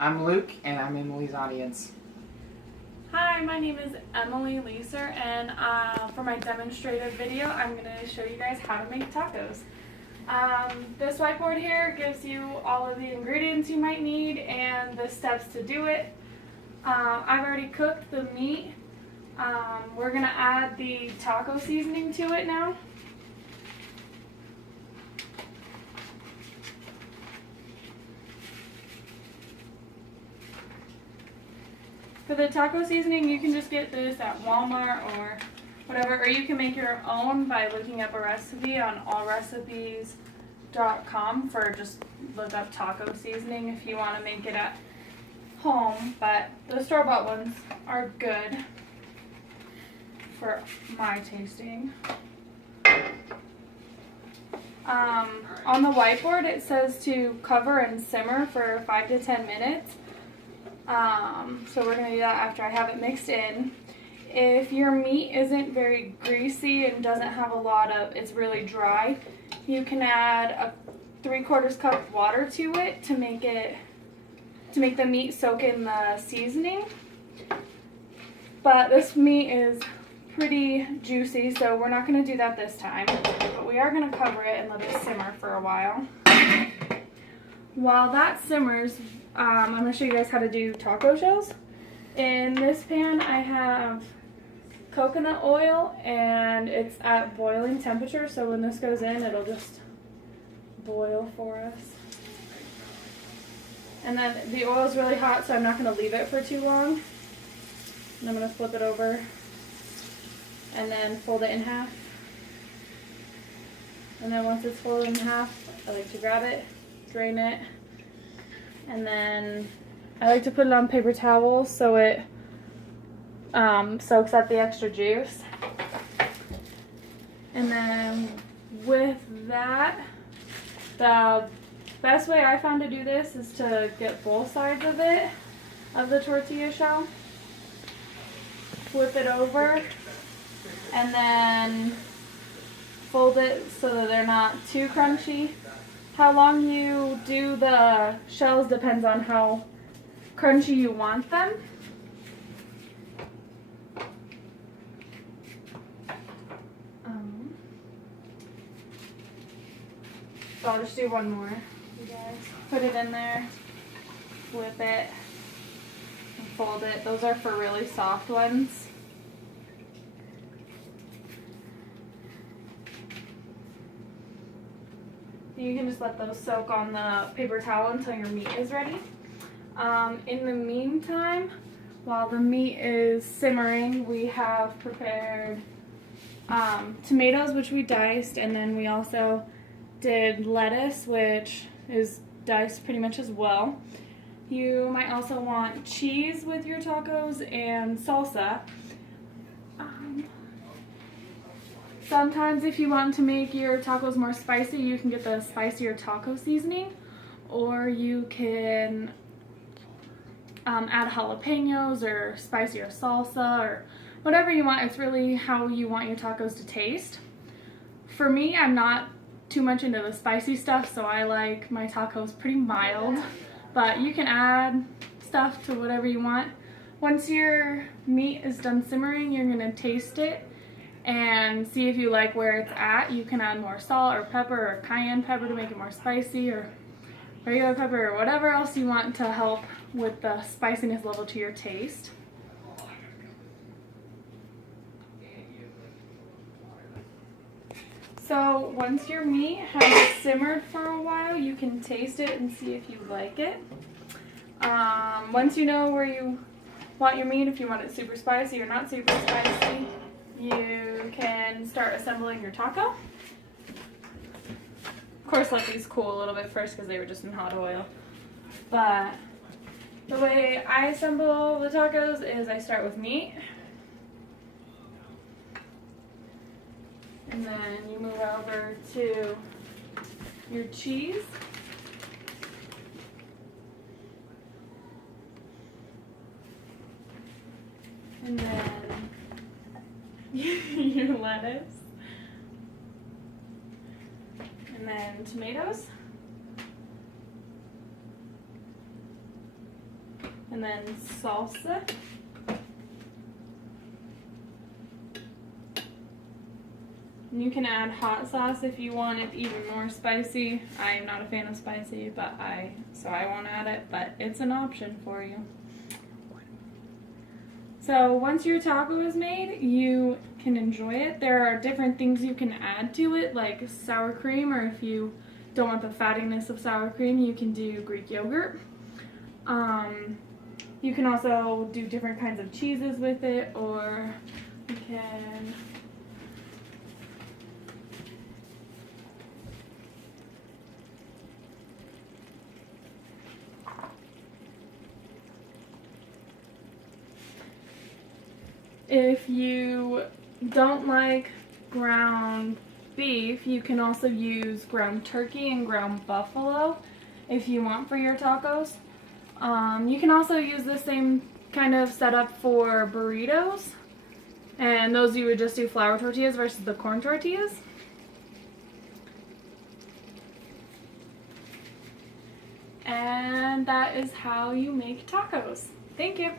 I'm Luke, and I'm Emily's audience. Hi, my name is Emily Leeser, and for my demonstrative video, I'm going to show you guys how to make tacos. This whiteboard here gives you all of the ingredients you might need and the steps to do it. I've already cooked the meat. We're going to add the taco seasoning to it now. For the taco seasoning, you can just get this at Walmart or whatever, or you can make your own by looking up a recipe on allrecipes.com for just look up taco seasoning if you want to make it at home, but the store-bought ones are good for my tasting. On the whiteboard it says to cover and simmer for 5 to 10 minutes. So we're going to do that after I have it mixed in. If your meat isn't very greasy and doesn't have a lot of, it's really dry, you can add a 3/4 cup of water to it to make the meat soak in the seasoning. But this meat is pretty juicy, so we're not going to do that this time. But we are going to cover it and let it simmer for a while. While that simmers, I'm going to show you guys how to do taco shells. In this pan I have coconut oil, and it's at boiling temperature, so when this goes in it'll just boil for us. And then the oil is really hot, so I'm not going to leave it for too long. And I'm going to flip it over and then fold it in half. And then once it's folded in half, I like to grab it, drain it, and then I like to put it on paper towels so it soaks up the extra juice. And then with that, the best way I found to do this is to get both sides of it, of the tortilla shell, flip it over, and then fold it so that they're not too crunchy. How long you do the shells depends on how crunchy you want them. So I'll just do one more. You guys put it in there, flip it, and fold it. Those are for really soft ones. You can just let those soak on the paper towel until your meat is ready. In the meantime, while the meat is simmering, we have prepared tomatoes, which we diced, and then we also did lettuce, which is diced pretty much as well. You might also want cheese with your tacos and salsa. Sometimes if you want to make your tacos more spicy, you can get the spicier taco seasoning, or you can add jalapenos or spicier salsa or whatever you want. It's really how you want your tacos to taste. For me, I'm not too much into the spicy stuff, so I like my tacos pretty mild, but you can add stuff to whatever you want. Once your meat is done simmering, you're going to taste it and see if you like where it's at. You can add more salt or pepper or cayenne pepper to make it more spicy, or regular pepper, or whatever else you want to help with the spiciness level to your taste. So once your meat has simmered for a while, you can taste it and see if you like it. Once you know where you want your meat, if you want it super spicy or not super spicy, you can start assembling your taco. Of course, let these cool a little bit first because they were just in hot oil. But the way I assemble the tacos is I start with meat, and then you move over to your cheese, and then your lettuce, and then tomatoes, And then salsa. And you can add hot sauce if you want it even more spicy. I am not a fan of spicy, so I won't add it, but it's an option for you. So once your taco is made, you can enjoy it. There are different things you can add to it, like sour cream, or if you don't want the fattiness of sour cream, you can do Greek yogurt. You can also do different kinds of cheeses with it, or you can if you don't like ground beef, you can also use ground turkey and ground buffalo if you want for your tacos. You can also use the same kind of setup for burritos, and those you would just do flour tortillas versus the corn tortillas. And that is how you make tacos. Thank you.